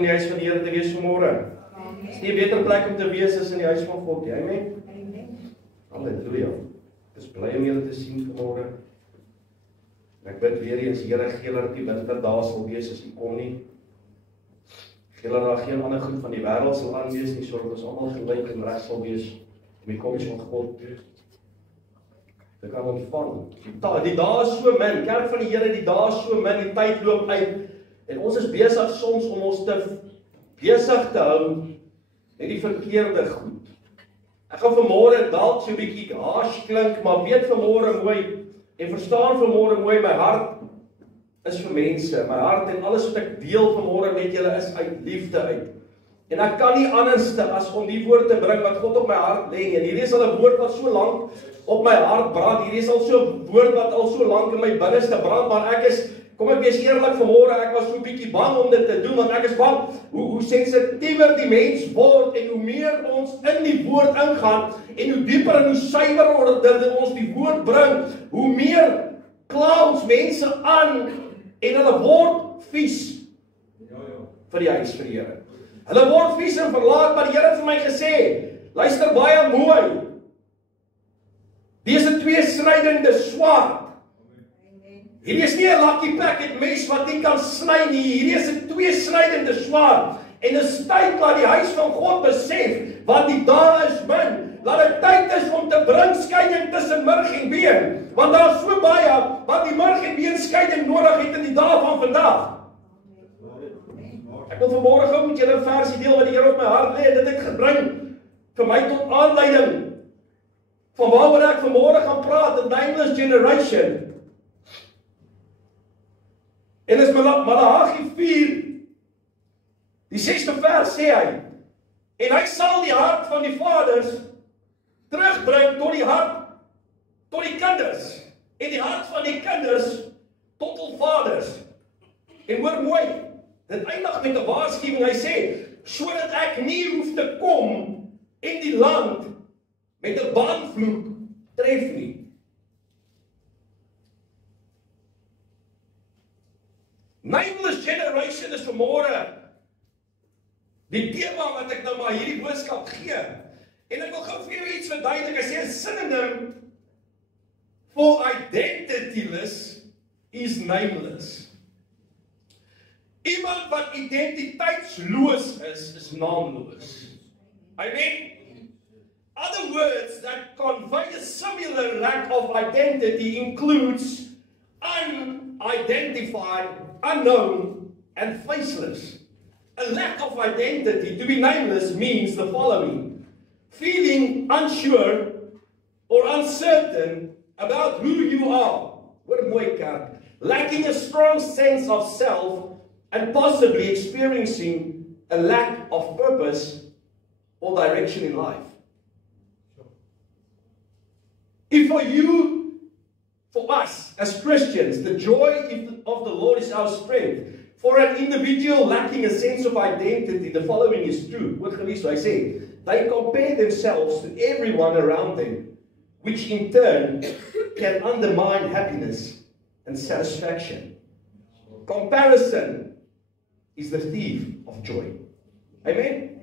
om in die huis van die Here te wees vanmôre? Is nie 'n beter plek om te wees as in die huis van God nie. Amen. Halleluja. Ek is bly om julle te sien vanmôre. Ek bid weer eens, Here, gee dat die winter daar sal wees as U kom nie. Gee dat daar geen ander goed van die wêreld sal aanwees nie, sodat ons almal gelyk en reg sal wees om die koms van God te kan ontvang. Die dae is so min, kerk van die Here, die dae is so min, die tyd loop uit en ons is besig soms om ons besig te hou met die verkeerde goed. Ek gaan vanmôre dalk so 'n bietjie harsh klink, maar weet vanmôre mooi en verstaan vanmôre mooi, my hart is vir mense. My hart en alles wat ek deel vanmôre met julle is uit liefde uit. En ek kan nie anderste as om die woord te bring wat God op my hart lê. En hierdie is al 'n woord wat so lank op my hart brand. Hierdie is al so 'n woord wat al so lank in my binneste brand, maar kom ek wees eerlik vanmôre, ek was so 'n bietjie bang om dit te doen, want ek is bang hoe sensitiewer die mens word en hoe meer ons in die woord ingaan en hoe dieper en hoe suiwer dat ons die woord bring, hoe meer kla ons mense aan en hulle word vies vir die huis vir die Here. Hulle word vies en verlaat, maar die Here het vir my gesê, luister baie mooi. Dis 'n tweesnydende swaard. Hierdie is nie 'n lucky packet mes wat nie kan sny nie. Hierdie is 'n tweesnydende swaard. En dit is tyd dat die huis van God besef, want die dae is min, dat dit tyd is om te bring skeiding tussen murg en been. Want daar is so baie wat die murg en been skeiding nodig het in die dae van vandag. Ek wil vanmôre gou met julle 'n versie deel wat die Here op my hart lê en dit het gebring vir my tot aanleiding van waaroor ek vanmôre gaan praat, the nameless generation. En dis Maleagi 4, die 6de vers sê hy, en hy sal die hart van die vaders terugbring tot die hart, tot die kinders, en die hart van die kinders tot hul vaders. En hoor mooi, dit eindig met 'n waarskuwing, hy sê, sodat ek nie hoef te kom en die land met 'n banvloek tref nie. Nameless generation is vanmôre die tema wat ek nou maar hierdie boodskap gee. En ek wil gou vir julle iets verduidelik. Ek sê 'n synonym for identityless is nameless. Iemand wat identiteitsloos is naamloos. Amen. Other words that convey a similar lack of identity includes unidentified, unknown, and faceless. A lack of identity, to be nameless, means the following: feeling unsure or uncertain about who you are. What a mooi kerk. Lacking a strong sense of self and possibly experiencing a lack of purpose or direction in life. If for us as Christians, the joy of the Lord is our strength. For an individual lacking a sense of identity, the following is true. Wat gelees hy sê, they compare themselves to everyone around them, which in turn can undermine happiness and satisfaction. Comparison is the thief of joy. Amen?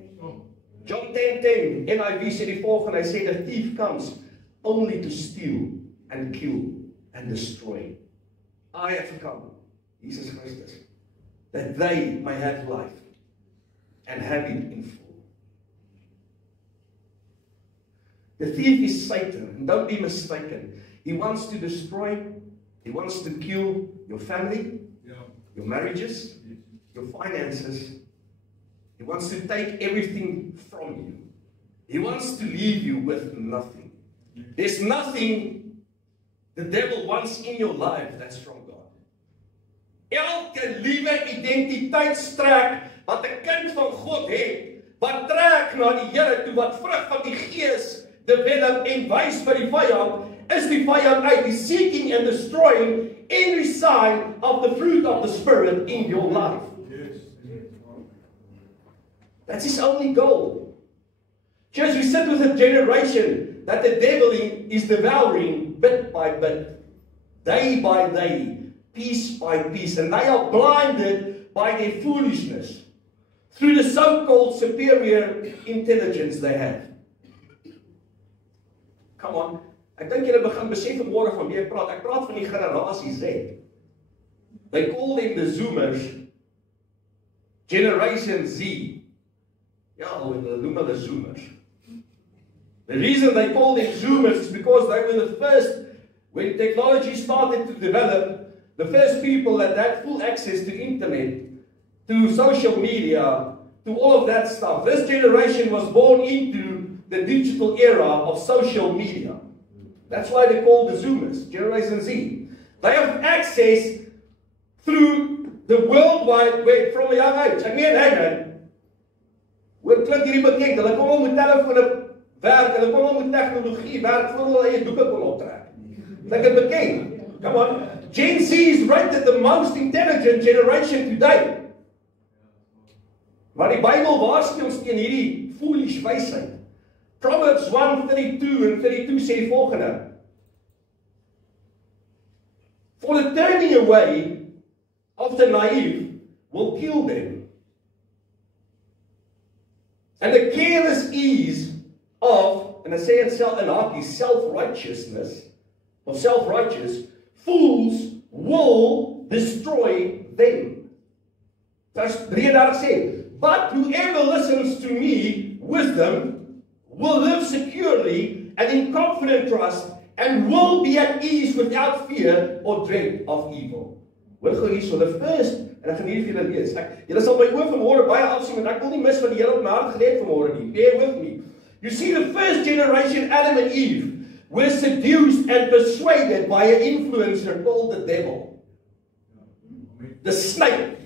John 10:10, NIV sê die volgende, hy sê, the thief comes only to steal and kill and destroy. I have come, Jesus Christus, that they may have life and have it in full. The thief is Satan, and don't be mistaken. He wants to destroy, he wants to kill your family, your marriages, your finances. He wants to take everything from you. He wants to leave you with nothing. There's nothing the devil wants in your life that's from God. Elke liewe identiteitstrek wat 'n kind van God het, wat trek na die Here toe, wat vrug van die Gees develop en wys vir die vyand, is die vyand uit, die seeking and destroying every sign of the fruit of the Spirit in your life. That's his only goal. Church, we sit with a generation that the devil is devouring bit by bit, day by day, piece by piece, and they are blinded by their foolishness. through the so-called superior intelligence they have. Come on. Ek dink julle begin besef vanmôre van wie ek praat. Ek praat van die generasie Z. They call them the Zoomers. Generation Z. Ja, hulle noem hulle Zoomers. The reason they call them Zoomers is because they were the first, when technology started to develop, the first people that had full access to internet, to social media, to all of that stuff. This generation was born into the digital era of social media. That's why they're called the Zoomers, Generation Z. They have access through the World Wide Web from a young age. Ek meen, hey man, hoor klink hierdie bekend, hulle kon al met telefone werk, hulle kon al met tegnologie werk, voor hulle eie doeke kon optrek. Like het bekend. Come on. Gen Z is rated the most intelligent generation today. Maar die Bybel waarsku ons teen hierdie foolish wysheid. Proverbs 1:32 and 32 sê die volgende. For the turning away of the naive will kill them. And the careless ease of, en hy sê in hakie, self-righteousness, of self-righteous, fools will destroy them. Vers 33 sê, but whoever listens to me, wisdom, will live securely and in confident trust, and will be at ease without fear or dread of evil. Hoor gou hier, so the first, en ek gaan hier vir julle lees. Julle sal my oor vanmôre baie afsien, want ek wil nie mis wat die Here op my hart gelê het vanmôre nie. Bear with me. You see, the first generation, Adam and Eve, were seduced and persuaded by an influencer called the devil. The snake.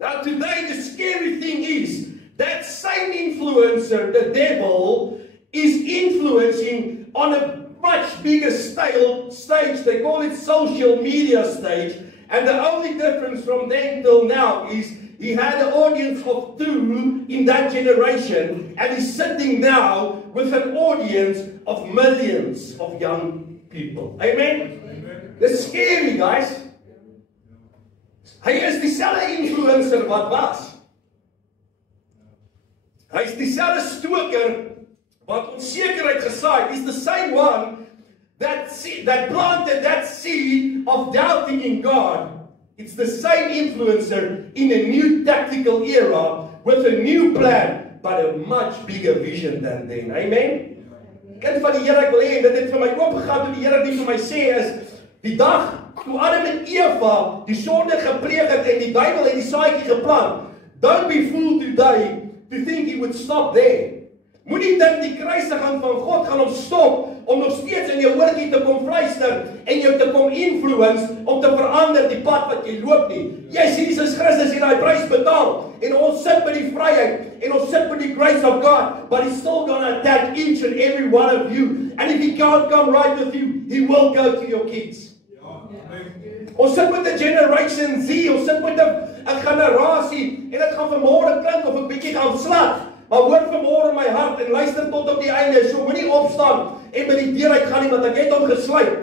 Now today the scary thing is, that same influencer, the devil, is influencing on a much bigger stage. They call it social media stage. And the only difference from then till now is he had an audience of 2 in that generation, and he's sitting now with an audience of millions of young people. Amen? Amen. That's scary, guys. Hy is dieselfde influencer wat was. Hy is dieselfde stoker wat onsekerheid gesaai. He's the same one that planted that seed of doubting in God. It's the same influencer in a new tactical era with a new plan, but a much bigger vision than then. Amen? Kind van die Here, ek wil hê, dit het vir my oopgegaan toe die Here dit vir my sê is, die dag toe Adam en Eva die sonde gepleeg het en die duiwel het die saadjie geplant. Don't be fooled today to think he would stop there. Moenie dink die kruisiging van God gaan hom stop om nog steeds in jou oortjie te kom fluister en jou te kom influence om te verander die pad wat jy loop nie. Jesus Christus het daai prys betaal en ons sit by die vryheid en ons sit by die grace of God, but he's still gonna attack each and every one of you. And if he can't come right with you, he will go to your kids. Ons sit met 'n generation Z, ons sit met 'n generasie en dit gaan vanmôre klink of ek bietjie gaan slat. Maar hoor vanmôre my hart en luister tot op die einde. So moenie opstaan en by die deur uit gaan nie, want ek het hom gesluit.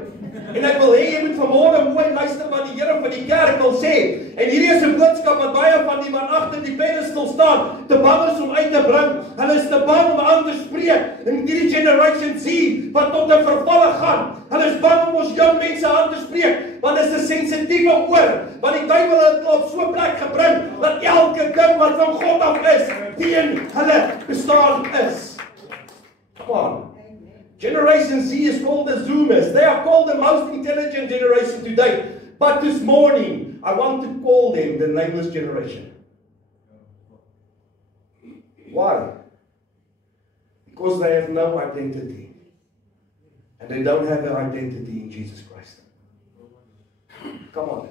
En ek wil hê jy moet vanmôre mooi luister wat die Here van die kerk wil sê. En hierdie is 'n boodskap wat baie van die wat agter die pedestal staan, te bang is om uit te bring. Hulle is te bang om aan te spreek. En hierdie generation Z wat tot 'n vervalle gaan. Hulle is bang om ons jong mense aan te spreek, want dit is 'n sensitiewe oor. Want die duiwel het hulle op so 'n plek gebring dat elke ding wat van God af is, teen hulle bestaan is. Come on. Generation Z is called the Zoomers. They are called the most intelligent generation today. But this morning, I want to call them the nameless generation. Why? Because they have no identity. And they don't have an identity in Jesus Christ. Come on.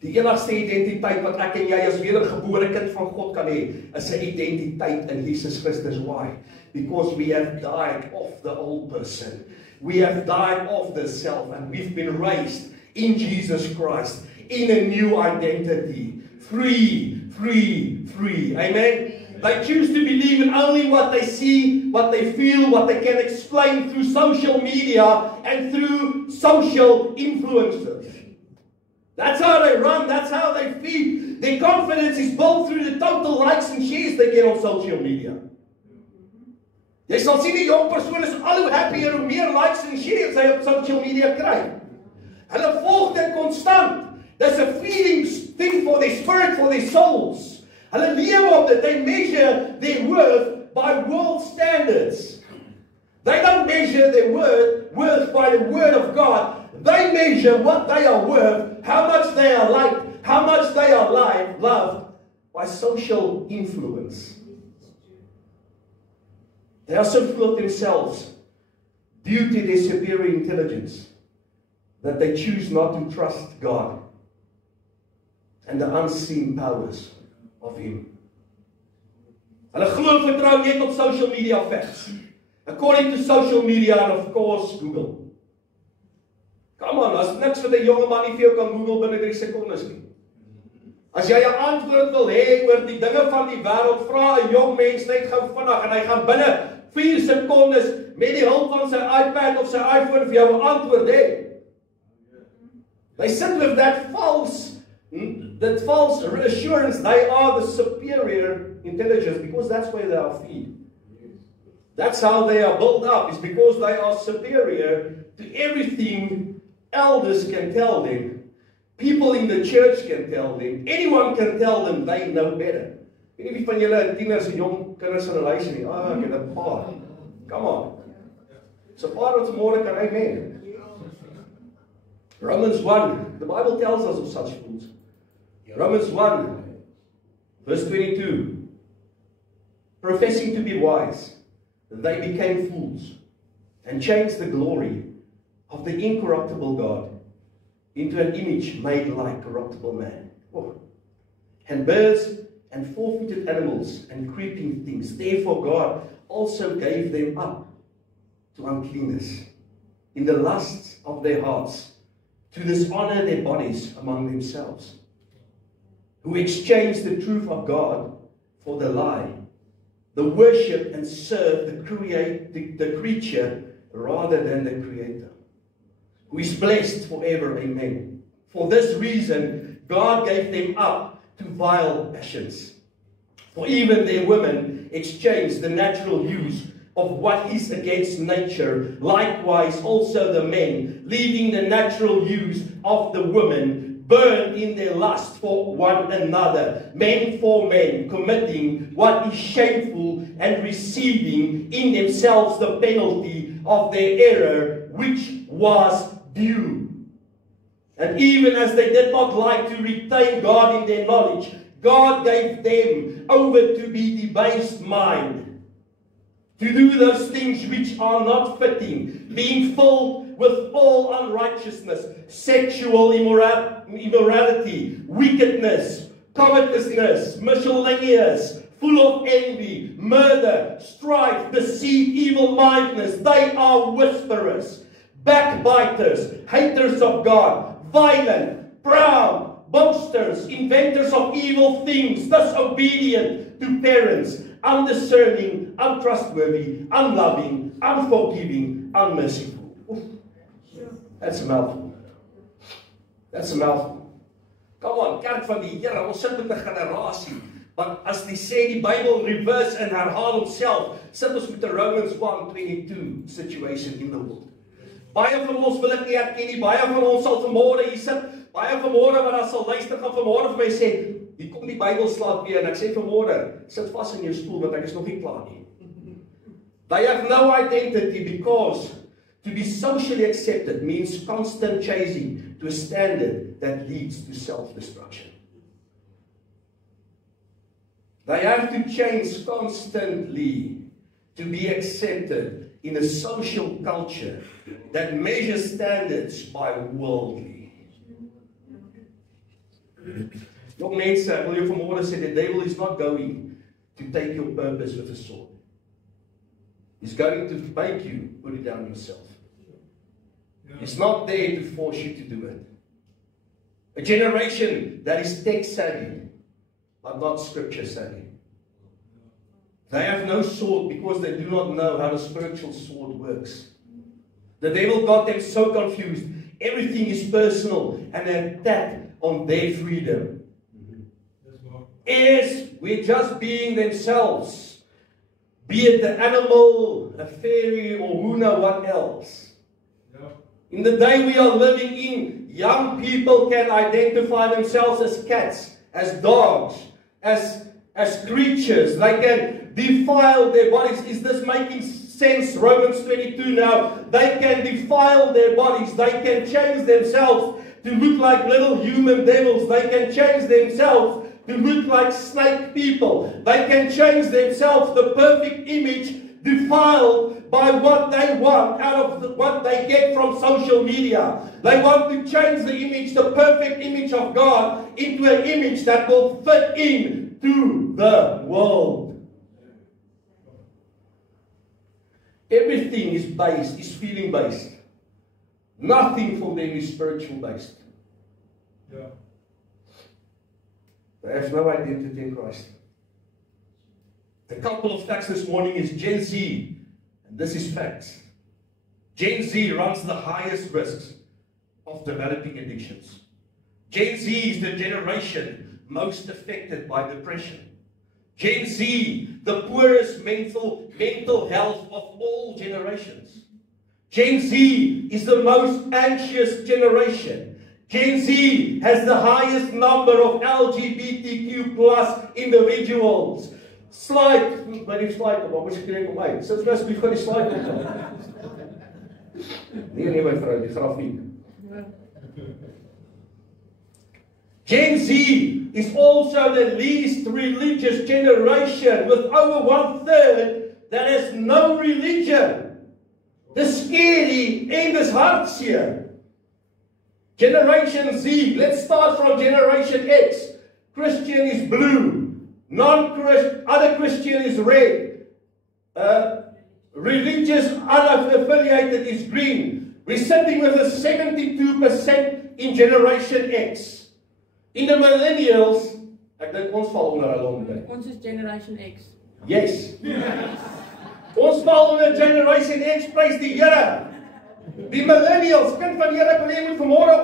Die enigste identiteit wat ek en jy as wedergebore kind van God kan hê, is 'n identiteit in Jesus Christus. Why? Because we have died off the old person. We have died off the self, and we've been raised in Jesus Christ in a new identity. Free, free, free. Amen? They choose to believe in only what they see, what they feel, what they can explain through social media and through social influencers. That's how they run. That's how they feed. Their confidence is built through the total likes and shares they get on social media. Jy sal sien die jong persoon is al hoe happier hoe meer likes en shares hy op social media kry. Hulle volg dit konstant. There's a feeding thing for their spirit, for their souls. Hulle lewe op dit. They measure their worth by world standards. They don't measure their worth by the word of God. They measure what they are worth, how much they are liked, how much they are loved by social influence. They are so full of themselves due to their superior intelligence that they choose not to trust God and the unseen powers of Him. Hulle glo en vertrou net op social media facts. According to social media and of course Google. Come on, as niks wat 'n jonge man nie vir jou kan Google binne 3 sekondes nie. As jy 'n antwoord wil hê oor die dinge van die wêreld, vra 'n jong mens net gou vinnig en hy gaan binne 4 sekondes met die hulp van sy iPad of sy iPhone vir jou 'n antwoord hê. They sit with that false reassurance they are the superior intelligence because that's where they are fed. That's how they are built up, is because they are superior to everything elders can tell them. People in the church can tell them. Anyone can tell them they know better. Weet nie wie van julle tieners en jong kinders in hulle huis nie. Ek het 'n pa. Come on. So pa wat môre kan hy meen. Romans 1, the Bible tells us of such fools. Romans 1, verse 22. Professing to be wise, they became fools and changed the glory of the incorruptible God into an image made like corruptible man. Oh. And birds and four-footed animals and creeping things. Therefore God also gave them up to uncleanness in the lusts of their hearts, to dishonor their bodies among themselves, who exchanged the truth of God for the lie, the worship and serve the creature rather than the Creator, who is blessed forever. Amen. For this reason, God gave them up to vile passions. For even their women exchanged the natural use of what is against nature. Likewise, also the men, leaving the natural use of the women, burned in their lust for one another, men for men, committing what is shameful and receiving in themselves the penalty of their error, which was due. And even as they did not like to retain God in their knowledge, God gave them over to be debased mind, to do those things which are not fitting, being filled with all unrighteousness, sexual immorality, wickedness, covetousness, miscellaneous, full of envy, murder, strife, deceit, evil-mindedness. They are whisperers, backbiters, haters of God, violent, proud, boasters, inventors of evil things, disobedient to parents, undiscerning, untrustworthy, unloving, unforgiving, unmerciful. Oof. That's a mouthful. That's a mouthful. Come on, kerk van die Here, ons sit met 'n generasie. Want as die sê die Bybel reverse en herhaal homself, sit ons met 'n Romans 1:22 situation in the world. Baie van ons wil dit nie erken nie. Baie van ons sal vanmôre hier sit. Baie vanmôre wat dan sal luister gaan vanmôre vir my sê, hier kom die Bybel slaap weer en ek sê vanmôre, sit vas in jou stoel want ek is nog nie klaar nie. They have no identity because to be socially accepted means constant chasing to a standard that leads to self-destruction. They have to change constantly to be accepted in a social culture that measures standards by worldly. Jong mense, ek wil jou vanmôre sê, the devil is not going to take your purpose with a sword. He's going to make you put it down yourself. He's not there to force you to do it. A generation that is tech savvy, but not scripture savvy. They have no sword because they do not know how the spiritual sword works. The devil got them so confused. Everything is personal and they attack on their freedom. Heirs were just being themselves, be it the animal, a fairy, or who knows what else. In the day we are living in, young people can identify themselves as cats, as dogs, as creatures. They can defile their bodies. Is this making sense? Romans 22 now. They can defile their bodies. They can change themselves to look like little human devils. They can change themselves to look like snake people. They can change themselves, the perfect image, defiled by what they want out of what they get from social media. They want to change the image, the perfect image of God, into an image that will fit in to the world. Everything is feeling based. Nothing for them is spiritual based. They have no identity in Christ. The couple of facts this morning is Gen Z, and this is facts. Gen Z runs the highest risks of developing addictions. Gen Z is the generation most affected by depression. Gen Z, the poorest mental health of all generations. Gen Z is the most anxious generation. Gen Z has the highest number of LGBTQ plus individuals. Slide, maar die slide, maar moes ek direk om uit. Sit asseblief vir die slide op. Nee my vrou, die grafiek. Gen Z is also the least religious generation, with over 1/3 that has no religion. Dis scary en dis hartseer. Generation Z, let's start from Generation X. Christian is blue. Other Christian is red. Religious unaffiliated is green. We're sitting with a 72% in Generation X. In the millennials, ek dink ons val onder hulle onder. Ons is Generation X. Yes. Ons val onder Generation X, prys die Here. Die millennials, kind van die Here, ek wil hê moet vanmôre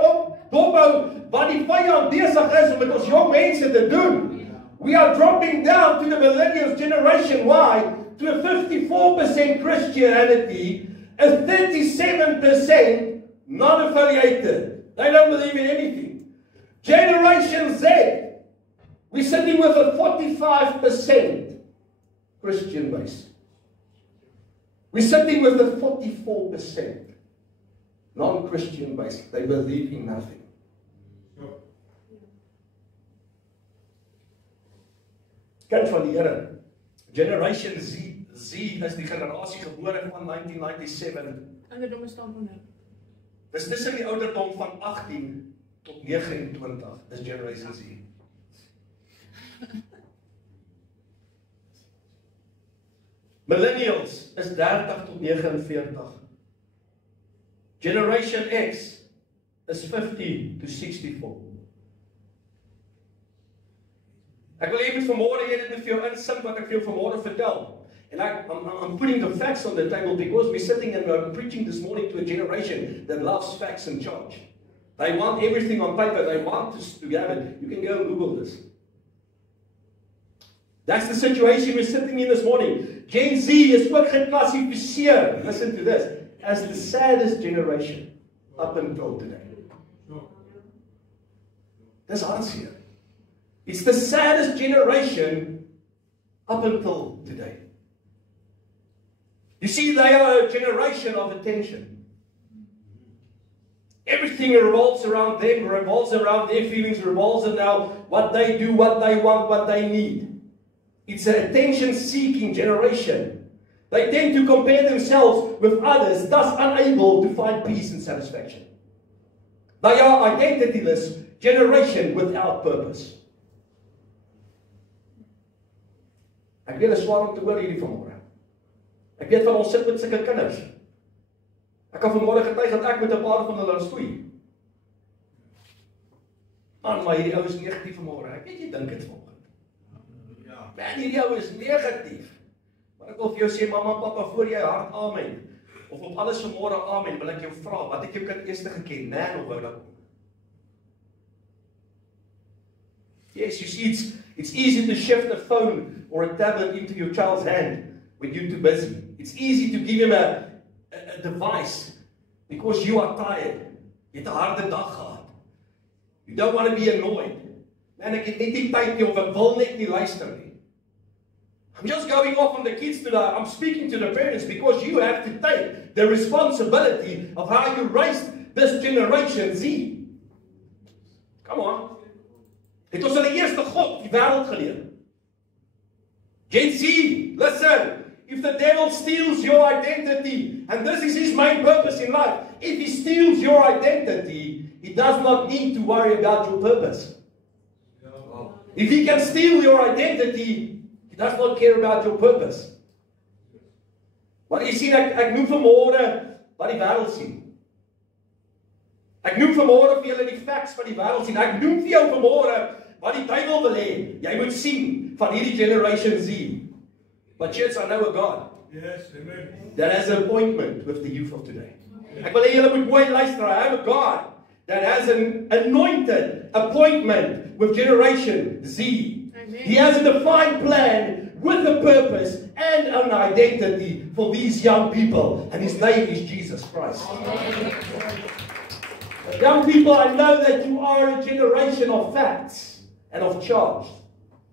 dophou wat die vyand besig is om met ons jong mense te doen. We are dropping down to the millennials generation. Why? To a 54% Christianity, a 37% non-affiliated. They don't believe in anything. Generation Z, we're sitting with a 45% Christian base. We're sitting with a 44% non-Christian base. They believe in nothing. Kind van die Here. Generation Z is die generasie gebore van 1997. Ouderdom staan onder. Dis tussen die ouderdom van 18 tot 29 is Generation Z. Millennials is 30 tot 49. Generation X is 50 to 64. Ek wil hê met vanmôre jy dit met vir jou insink wat ek vir jou vanmôre vertel. And I'm putting the facts on the table because we're sitting and we're preaching this morning to a generation that loves facts and charge. They want everything on paper. They want us to have it. You can go and Google this. That's the situation we're sitting in this morning. Gen Z is ook geklassifiseer, listen to this, as the saddest generation up until today. Dis hartseer. It's the saddest generation up until today. You see, they are a generation of attention. Everything revolves around them, revolves around their feelings, revolves around what they do, what they want, what they need. It's an attention-seeking generation. They tend to compare themselves with others, thus unable to find peace and satisfaction. They are identityless generation without purpose. Ek weet dit is swaar om te hoor hierdie vanmôre. Ek weet van ons sit met sulke kinders. Ek kan vanmôre getuig dat ek met 'n paar van hulle stoei. Man, maar hierdie ou is negatief vanmôre. Ek weet jy dink dit vanoggend. Ja. Man, hierdie ou is negatief. Maar ek wil vir jou sê, mamma en pappa, voor jy hart amen, of op alles vanmôre amen, wil ek jou vra, wat het jou kind eers geken? Man of wou dat kom? Yes, you see, it's easy to shift a phone or a tablet into your child's hand when you're too busy. It's easy to give him a device because you are tired. Jy het 'n harde dag gehad. You don't want to be annoyed. Man, ek het net nie tyd nie of ek wil net nie luister nie. I'm just going off on the kids today. I'm speaking to the parents because you have to take the responsibility of how you raised this generation Z. Come on. Het ons aan die eerste God die wêreld geleer. Gen Z, listen. If the devil steals your identity, and this is his main purpose in life, if he steals your identity, he does not need to worry about your purpose. If he can steal your identity, he does not care about your purpose. Maar jy sien, ek noem vanmôre wat die wêreld sien. Ek noem vanmôre vir julle die facts van die wêreld sien. Ek noem vir jou vanmôre wat die duiwel wil hê. Jy moet sien van hierdie generation Z. But church, I know a God. Yes, amen. That has an appointment with the youth of today. Ek wil hê julle moet mooi luister. I have a God that has an anointed appointment with generation Z. Amen. He has a defined plan with a purpose and an identity for these young people. And his name is Jesus Christ. Young people, I know that you are a generation of facts and of charge.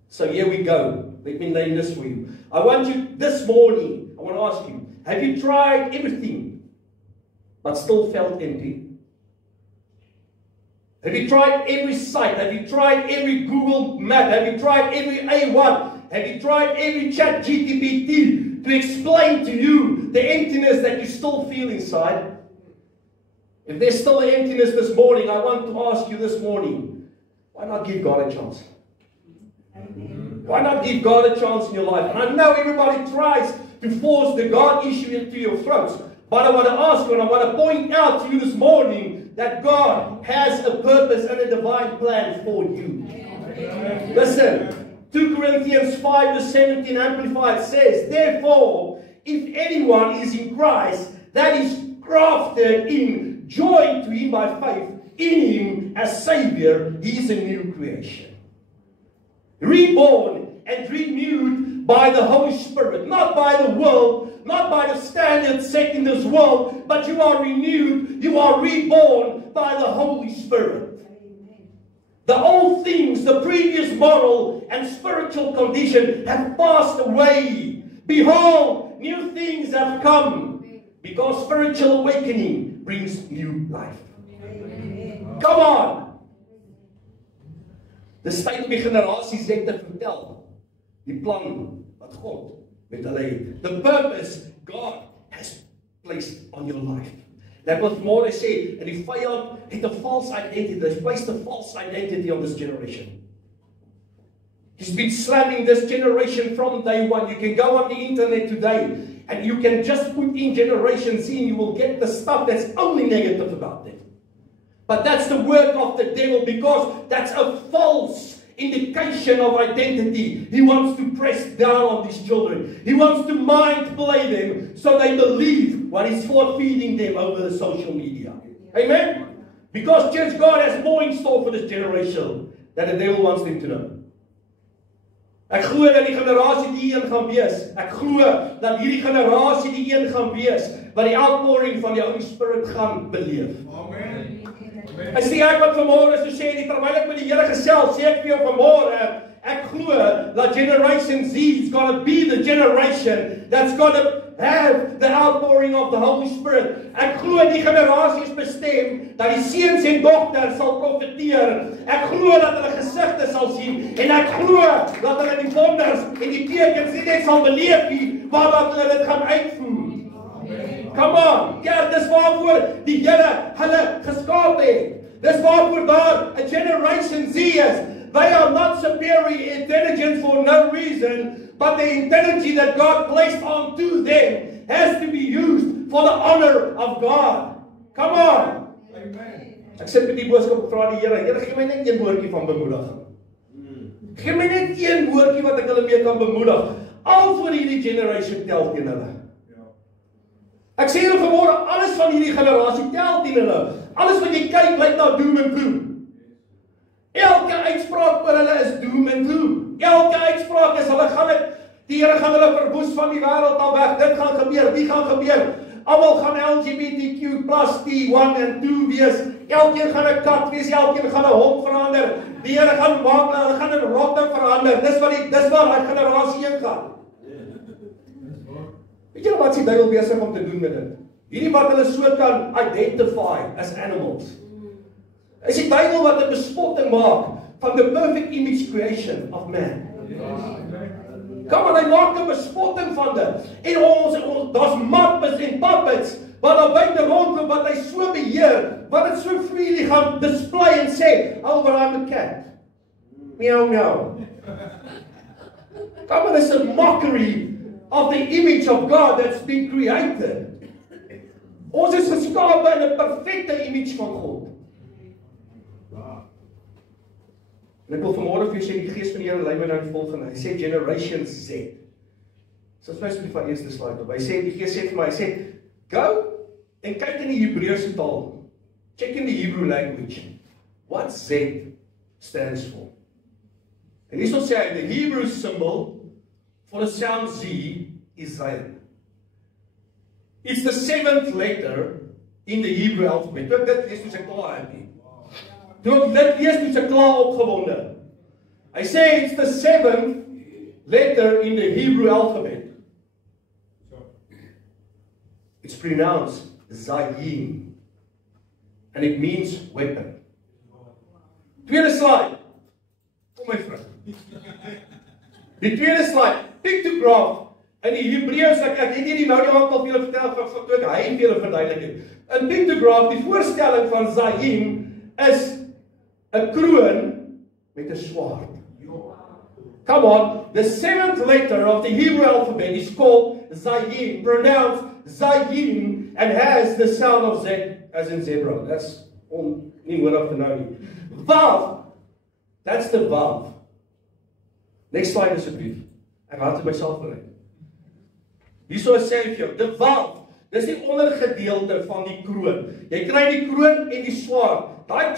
So here we go. Let me name this for you. I want you this morning, I want to ask you, have you tried everything but still felt empty? Have you tried every site? Have you tried every Google map? Have you tried every A1? Have you tried every chat GPT to explain to you the emptiness that you still feel inside? If there's still an emptiness this morning, I want to ask you this morning, why not give God a chance? Why not give God a chance in your life? And I know everybody tries to force the God issue into your throats. But I want to ask you and I want to point out to you this morning that God has a purpose and a divine plan for you. Listen, 2 Corinthians 5 verse 17 Amplified says, therefore, if anyone is in Christ, that is grafted in, joined to him by faith in him as Savior, he is a new creation. Reborn and renewed by the Holy Spirit, not by the world, not by the standards set in this world, but you are renewed, you are reborn by the Holy Spirit. The old things, the previous moral and spiritual condition have passed away. Behold, new things have come, because spiritual awakening brings new life. Come on! Dis tyd om die generasies net te vertel die plan wat God met hulle het. The purpose God has placed on your life. That was more they say, and die vyand het 'n false identity. They've placed a false identity on this generation. He's been slamming this generation from day one. You can go on the internet today and you can just put in Generation Z and you will get the stuff that's only negative about them. But that's the work of the devil because that's a false indication of identity. He wants to press down on these children. He wants to mind play them so they believe what he's feeding them over the social media. Amen? Because church, God has more in store for this generation than the devil wants them to know. Ek glo dat die generasie die een gaan wees. Ek glo dat hierdie generasie die een gaan wees wat die outpouring van die Holy Spirit gaan beleef. Amen. Ek sê ek wat vanmôre so sê, terwyl ek met die Here gesels, sê ek vir jou vanmôre, ek glo dat Generation Z is going to be the generation that's going to have the outpouring of the Holy Spirit. Ek glo die generasie is bestem dat die seuns en dogters sal profeteer. Ek glo dat hulle gesigte sal sien en ek glo dat hulle die wonders en die tekens nie net sal beleef nie, maar dat hulle dit gaan uitvoer. Come on, kerk, dis waarvoor die Here hulle geskaap het. Dis waarvoor daar 'n Generation Z is. They are not superior intelligence for no reason, but the intelligence that God placed onto them has to be used for the honor of God. Come on. Amen. Ek sit met die boodskap vra die Here, Here gee my net een woordjie van bemoediging. Gee my net een woordjie wat ek hulle mee kan bemoedig. Al vir hierdie generation tel teen hulle. Ek sê julle vanmôre, alles van hierdie generasie tel teen hulle. Alles wat jy kyk lyk na doom en gloom. Elke uitspraak oor hulle is doom en gloom. Elke uitspraak is hulle gaan dit, die Here gaan hulle verwoes van die wêreld af weg. Dit gaan gebeur, die gaan gebeur. Almal gaan LGBTQ plus T1 en 2 wees. Elkeen gaan 'n kat wees, elkeen gaan 'n hond verander. Die Here gaan maak, hulle gaan 'n rotte verander. Dis waar daai generasie heen gaan. Weet julle wat die duiwel besig om te doen met dit? Hierdie wat hulle so kan identify as animals. Is die duiwel wat 'n bespotting maak van the perfect image creation of man. Kom aan, hy maak 'n bespotting van dit. En ons daar's mappes en puppets wat daar buite rondloop wat hy so beheer, wat dit so freely gaan display en sê, "Oh, but I'm a cat." Meow meow. Kom aan, it's a mockery of the image of God that's been created. Ons is geskape in 'n perfekte image van God. En ek wil vanmôre vir julle sê, die Gees van die Here lei my nou die volgende. Hy sê Generation Z. So as my spesifiek van eerste slide op. Hy sê, die Gees sê vir my, hy sê, go en kyk in die Hebreëse taal. Check in the Hebrew language. What Z stands for. En hierso sê hy, the Hebrew symbol for the sound Z is Zion. It's the 7th letter in the Hebrew alphabet. Toe ek dit lees, toe ek klaar happy. Toe ek dit lees, toe ek klaar opgewonde. Hy sê it's the 7th letter in the Hebrew alphabet. It's pronounced Zayin. And it means weapon. Tweede slide. Kom my vriend. Die tweede slide. Pictograph. In die Hebreëus, ek het hierdie nou die aand al vir julle vertel van toe ek hy vir julle verduidelik het. In pictograph, die voorstelling van Zayin is 'n kroon met 'n swaard. Come on, the 7th letter of the Hebrew alphabet is called Zayin, pronounced Zayin, and has the sound of Z, as in zebra. That's nie nodig te nou nie. Vav, that's the Vav. Next slide asseblief. Ek laat dit myself bereik. Hierso sê ek vir jou, the Vav, dis die ondergedeelte van die kroon. Jy kry die kroon en die swaard. Daai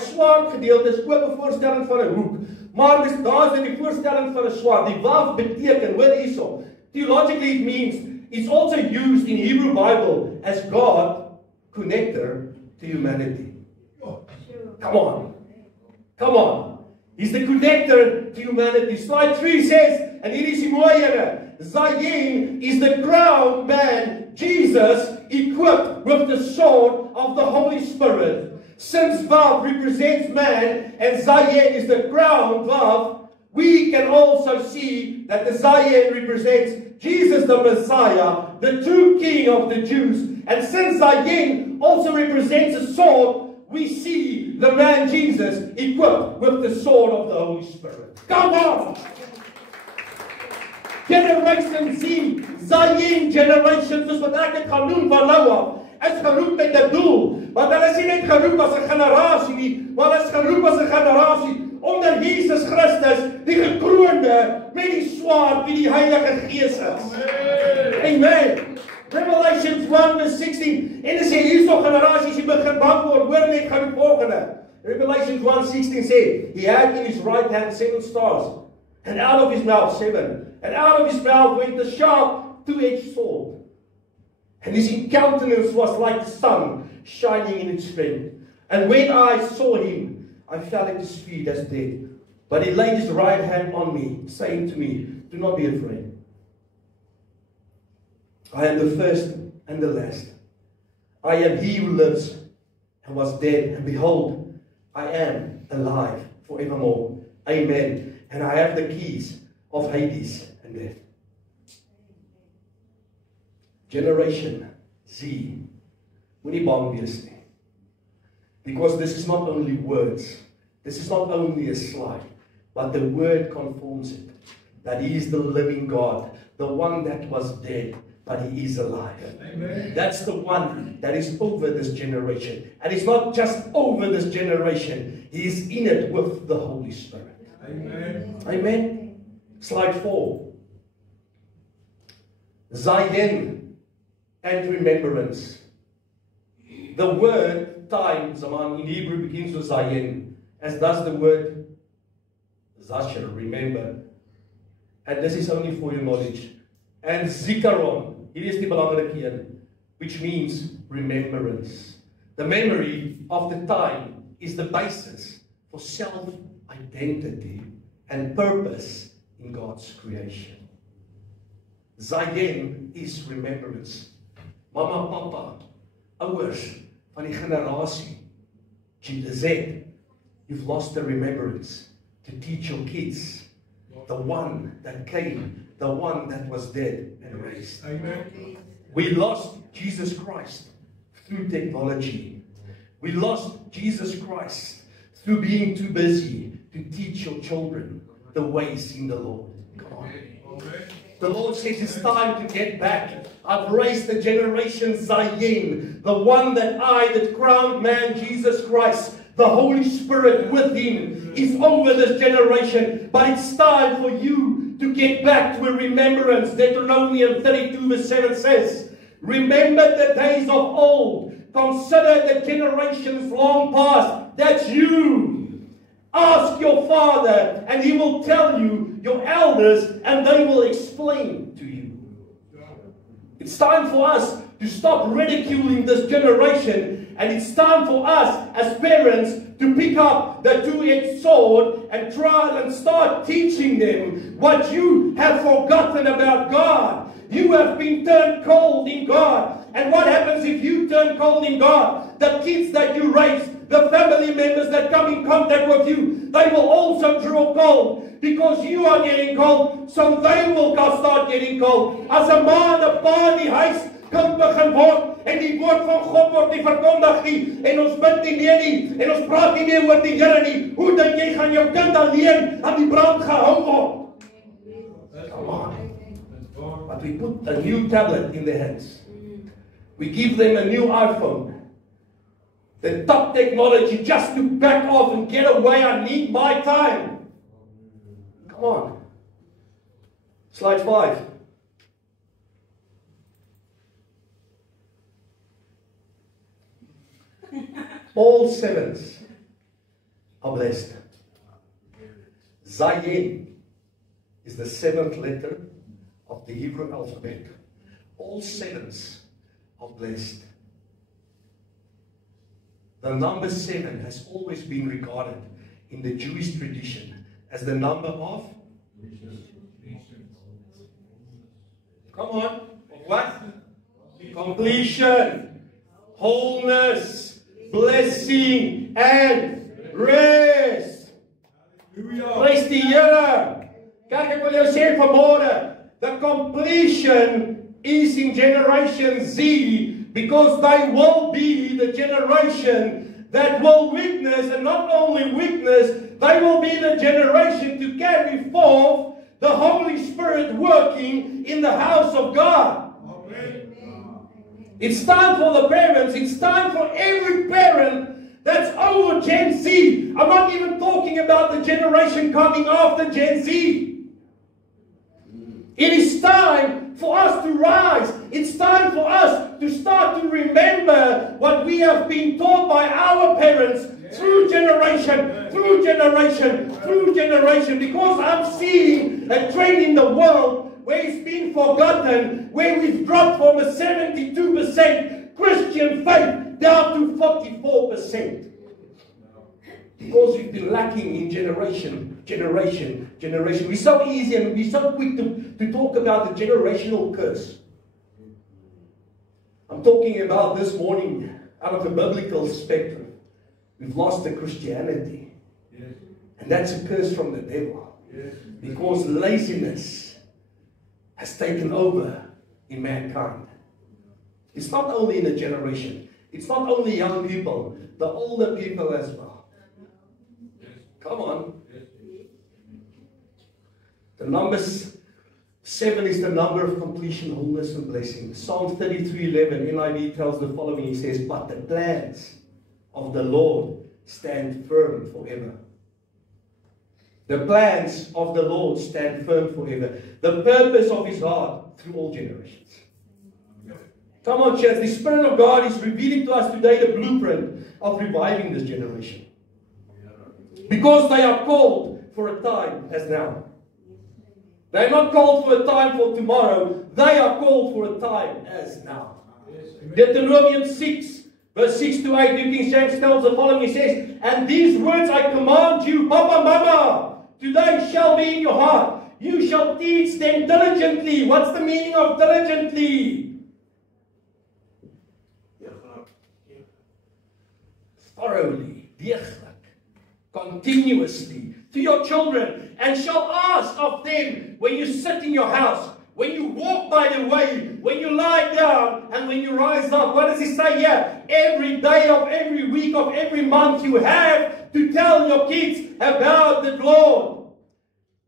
swaard gedeelte is ook 'n voorstelling van 'n hoek. Maar daar's in die voorstelling van 'n swaard. Die Vav beteken, hoor hierso. Theologically it means it's also used in Hebrew Bible as God connector to humanity. Come on. Come on. He's the connector to humanity. Slide 3 says, and hier is die mooi ene, Zayin is the crowned man, Jesus, equipped with the sword of the Holy Spirit. Since Vav represents man and Zayin is the crowned Vav, we can also see that the Zayin represents Jesus the Messiah, the true King of the Jews. And since Zayin also represents a sword, we see the man Jesus equipped with the sword of the Holy Spirit. Come on! Generation Z, Zayin generation, soos wat ek dit gaan noem van nou af, is geroep met 'n doel. Want hulle is nie net geroep as 'n generasie nie, maar hulle is geroep as 'n generasie onder Jesus Christus, die gekroonde met die swaard wie die Heilige Gees is. Amen. Revelations 1 verse 16. En as jy hierso generasies jy begin bang word, hoor net gou die volgende. Revelations 1:16 sê, he had in his right hand 7 stars, and out of his mouth 7, and out of his mouth went the sharp two-edged sword. And his countenance was like the sun shining in its strength. And when I saw him, I fell at his feet as dead. But he laid his right hand on me, saying to me, do not be afraid. I am the first and the last. I am he who lives and was dead, and behold, I am alive forevermore. Amen. And I have the keys of Hades and death. Generation Z. Moenie bang wees nie. Because this is not only words. This is not only a slide. But the word conforms it. That he is the living God. The one that was dead. But he is alive. Amen. That's the one that is over this generation. And he's not just over this generation. He is in it with the Holy Spirit. Amen. Amen. Slide 4. Zayin and remembrance. The word time, Zaman, in Hebrew begins with Zayin. as does the word Zasher, remember. And this is only for your knowledge. And Zikaron, hier is die belangrike een, which means remembrance. The memory of the time is the basis for self-identity and purpose in God's creation. Zayen is remembrance. Mama, papa, ouers van die generasie, Z, you've lost the remembrance to teach your kids the one that came, the one that was dead and raised. Amen. We lost Jesus Christ through technology. We lost Jesus Christ through being too busy to teach your children the ways in the Lord. Come on. The Lord says it's time to get back. I've raised the generation Zayin, the one that crowned man Jesus Christ, the Holy Spirit with him, is over this generation. But it's time for you to get back to a remembrance. Deuteronomy 32 verse 7 says, remember the days of old. Consider the generations long past. That's you. Ask your father and he will tell you, your elders, and they will explain to you. It's time for us to stop ridiculing this generation, and it's time for us as parents to pick up the two-edged sword and try and start teaching them what you have forgotten about God. You have been turned cold in God. And what happens if you turn cold in God? The kids that you raise, the family members that come in contact with you, they will also draw cold. Because you are getting cold, so they will start getting cold. As 'n ma en 'n pa in die huis kind begin word, en die woord van God word nie verkondig nie, en ons bid nie meer nie, en ons praat nie meer oor die Here nie, hoe dink jy gaan jou kind alleen aan die brand gehou word? Come on. But we put a new tablet in their hands. We give them a new iPhone. The top technology just to back off and get away. I need my time. Come on. Slide 5. All sevens are blessed. Zayin is the seventh letter of the Hebrew alphabet. All sevens are blessed. The number 7 has always been regarded in the Jewish tradition as the number of? Come on. What? Completion, wholeness, blessing, and rest. Praise the Here. Kijk, ek wil jou sê vanmôre, the completion is in Generation Z, because they will be the generation that will witness, and not only witness, they will be the generation to carry forth the Holy Spirit working in the house of God. Amen. It's time for the parents, it's time for every parent that's over Gen Z. I'm not even talking about the generation coming after Gen Z. It is time for us to rise. It's time for us to start to remember what we have been taught by our parents through generation, through generation, through generation. Because I'm seeing a trend in the world where it's been forgotten, where we've dropped from a 72% Christian faith down to 44%. Because we've been lacking in generation. We're so easy and we're so quick to talk about the generational curse. I'm talking about this morning out of the biblical spectrum. We've lost the Christianity. Yes. And that's a curse from the devil. Yes. Because laziness has taken over in mankind. It's not only in a generation. It's not only young people. The older people as well. Yes. Come on. Yes. The number 7 is the number of completion, wholeness, and blessing. Psalm 33:11, NIV tells the following. He says, but the plans of the Lord stand firm forever. The plans of the Lord stand firm forever. The purpose of his heart through all generations. Come on, church. The Spirit of God is revealing to us today the blueprint of reviving this generation. Because they are called for a time as now. They are not called for a time for tomorrow. They are called for a time as now. Deuteronomy 6, verse 6 to 8, New King James tells the following. He says, and these words I command you, Papa, Mama, today shall be in your heart. You shall teach them diligently. What's the meaning of diligently? Thoroughly, deeglik, continuously, to your children, and shall ask of them when you sit in your house, when you walk by the way, when you lie down, and when you rise up. What does he say here? Every day of every week of every month you have to tell your kids about the Lord.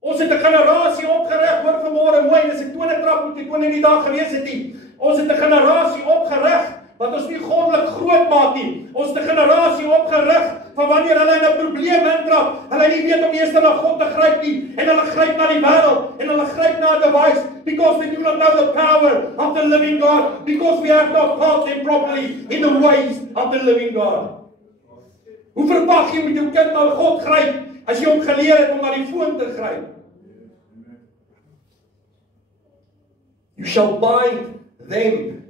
Ons het 'n generasie opgerig, hoor vanmôre mooi, dis 'n tweede trap moet ek nie die dag gelees het nie. Ons het 'n generasie opgerig wat ons nie goddelik groot maak nie. Ons het 'n generasie opgerig van wanneer hulle in 'n probleem intrap, hulle nie weet om eers na God te gryp nie, en hulle gryp na die wêreld, en hulle gryp na 'n device, because they do not know the power of the living God, because we have not taught them properly in the ways of the living God. Hoe verwag jy met jou kind na God gryp, as jy hom geleer het om na die foon te gryp? You shall bind them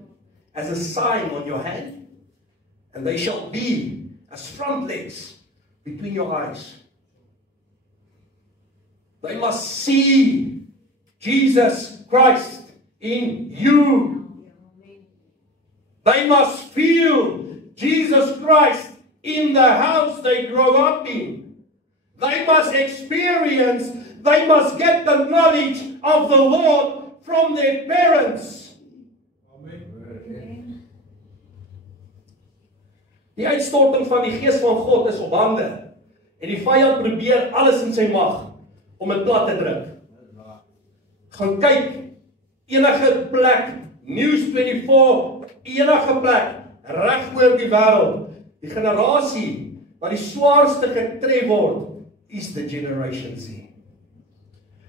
as a sign on your hand, and they shall be as front legs between your eyes. They must see Jesus Christ in you. They must feel Jesus Christ in the house they grow up in. They must experience, they must get the knowledge of the Lord from their parents. Amen. Die uitstorting van die gees van God is op hande. En die vyand probeer alles in sy mag om dit plat te druk. Gaan kyk enige plek, News 24, enige plek reg oor die wêreld. Die generasie wat die swaarste getref word, is the Generation Z.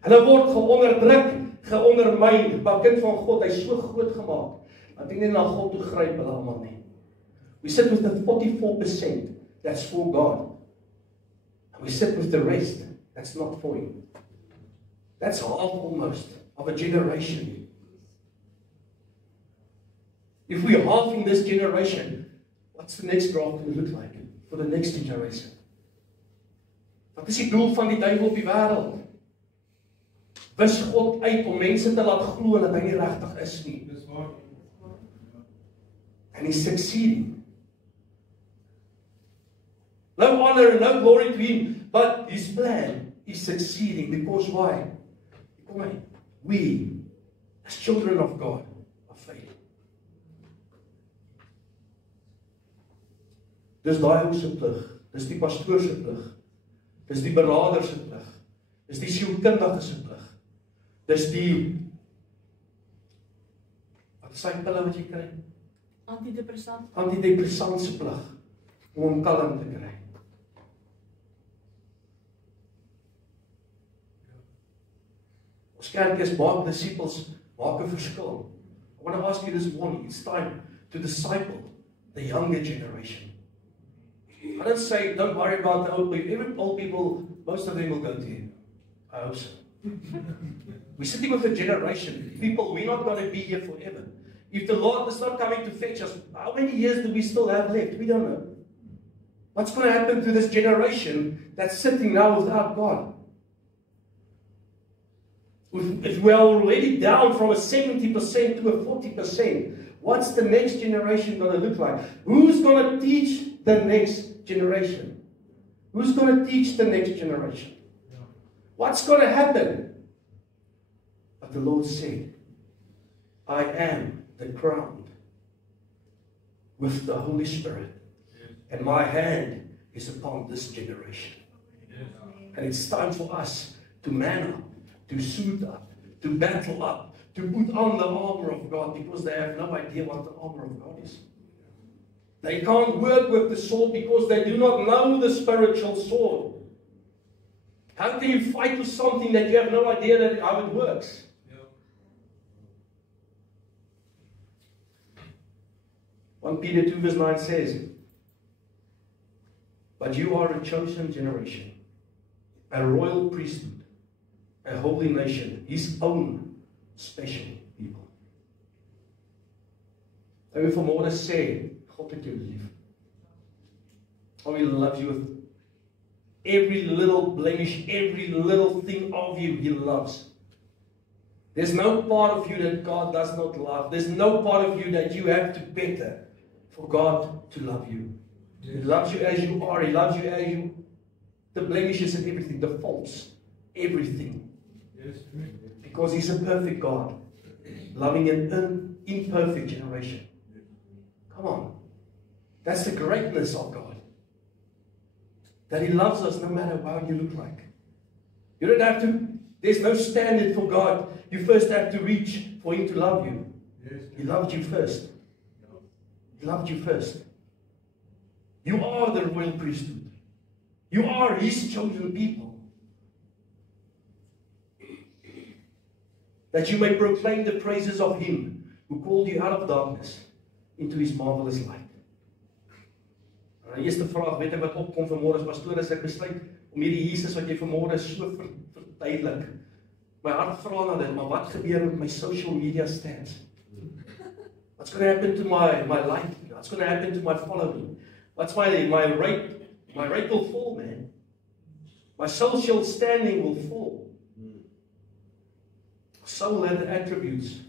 Hulle word geonderdruk, geondermyn, maar kind van God, hy is so groot gemaak, dat hy nie na God toe gryp hulle almal nie. We sit with the 44% that's for God. And we sit with the rest that's not for him. That's half almost of a generation. If we're halving this generation, what's the next graph going to look like for the next generation? Wat is die doel van die duiwel op die wêreld? Wis God uit om mense te laat glo dat hy nie regtig is nie. Dis waar. And he's succeeding. No honor and no glory to him, but his plan is succeeding. Because why? Why? We, as children of God, are failing. Dis daai ou se plig, dis die pastoor se plig, dis die beraader se plig, dis die sielkundige se plig, dis die wat is die pille wat jy kry? Antidepressant se plig om hom kalm te kry. Ons kerk is maak disciples, maak 'n verskil. I want to ask you this morning, it's time to disciple the younger generation. I don't say, don't worry about the old people. Even old people, most of them will go to you. I hope so. We're sitting with a generation. People, we're not going to be here forever. If the Lord is not coming to fetch us, how many years do we still have left? We don't know. What's going to happen to this generation that's sitting now without God? If we are already down from a 70% to a 40%, what's the next generation going to look like? Who's going to teach the next generation? Who's going to teach the next generation? What's going to happen? But the Lord said, I am the crowned with the Holy Spirit, and my hand is upon this generation. And it's time for us to man up, to suit up, to battle up, to put on the armor of God, because they have no idea what the armor of God is. They can't work with the sword because they do not know the spiritual sword. How can you fight with something that you have no idea how it works? 1 Peter 2 verse 9 says, but you are a chosen generation, a royal priesthood, a holy nation, his own special people. Hy wil vanmôre sê, God het jou lief. Oh, he loves you with every little blemish, every little thing of you, he loves. There's no part of you that God does not love. There's no part of you that you have to better for God to love you. He loves you as you are. He loves you as you, the blemishes and everything, the faults, everything. Yes. Because he's a perfect God, loving an imperfect generation. Come on. That's the greatness of God. That he loves us no matter how you look like. You don't have to, there's no standard for God. You first have to reach for him to love you. Yes. He loved you first. He loved you first. You are the royal priesthood. You are his chosen people. That you may proclaim the praises of him who called you out of darkness into his marvelous light. Die eerste vraag, weet jy wat opkom vanmôre as pastoor, as ek besluit om hierdie Jesus wat jy vanmôre so verduidelik. My hart vra na dit, maar wat gebeur met my social media stance? What's going to happen to my liking? What's going to happen to my following? What's my rate will fall, man. My social standing will fall. Saul had the attributes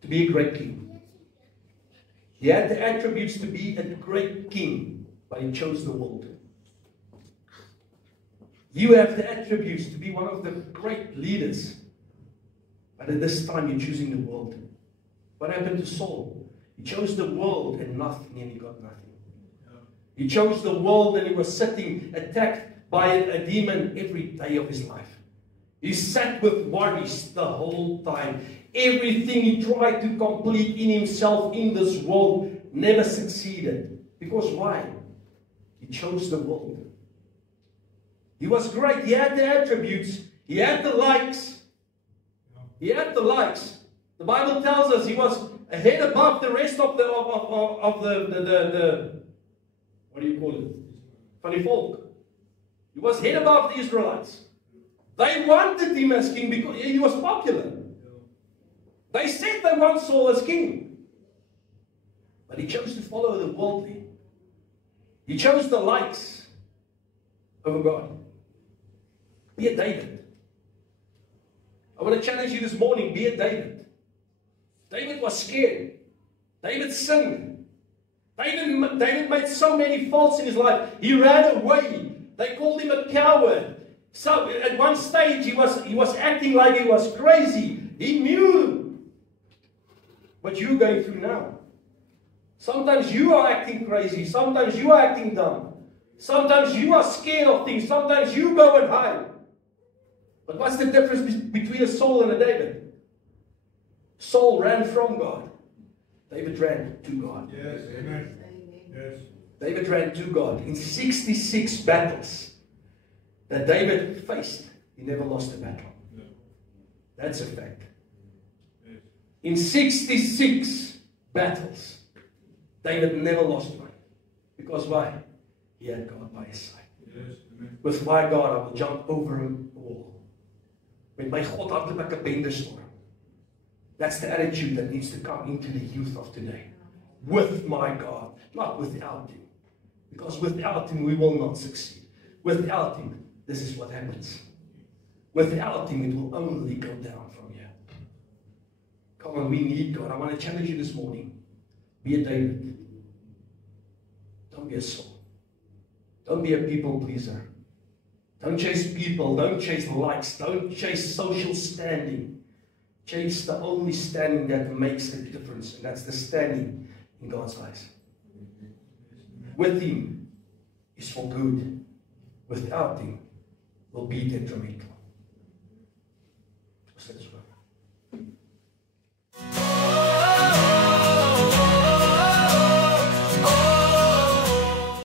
to be a great king. He had the attributes to be a great king, but he chose the world. You have the attributes to be one of the great leaders, but at this time you're choosing the world. What happened to Saul? He chose the world and nothing, and he got nothing. He chose the world and he was sitting attacked by a demon every day of his life. He sat with worries the whole time. Everything he tried to complete in himself in this world never succeeded. Because why? He chose the world. He was great. He had the attributes. He had the likes. He had the likes. The Bible tells us he was a head above the rest of the what do you call it? Van die volk. He was head above the Israelites. They wanted him as king because he was popular. They said they want Saul as king. But he chose to follow the worldly. He chose the likes over God. Be a David. I want to challenge you this morning. Be a David. David was scared. David sinned. David made so many faults in his life. He ran away. They called him a coward. So at one stage he was acting like he was crazy. He knew what you're going through now. Sometimes you are acting crazy. Sometimes you are acting dumb. Sometimes you are scared of things. Sometimes you go and hide. But what's the difference between a Saul and a David? Saul ran from God. David ran to God. Yes, amen. Yes. David ran to God. In 66 battles that David faced, he never lost a battle. No. That's a fact. Yes. In 66 battles, David never lost one. Because why? He had God by his side. Yes, amen. With my God, I will jump over a wall. Met my God hardloop ek 'n bendestorm. That's the attitude that needs to come into the youth of today. With my God, not without him. Because without him, we will not succeed. Without him, this is what happens. Without him, it will only go down from here. Come on, we need God. I want to challenge you this morning. Be a David. Don't be a Saul. Don't be a people pleaser. Don't chase people. Don't chase likes. Don't chase social standing. Chase the only standing that makes a difference, and that's the standing in God's eyes. With him is for good. Without him will be detrimental.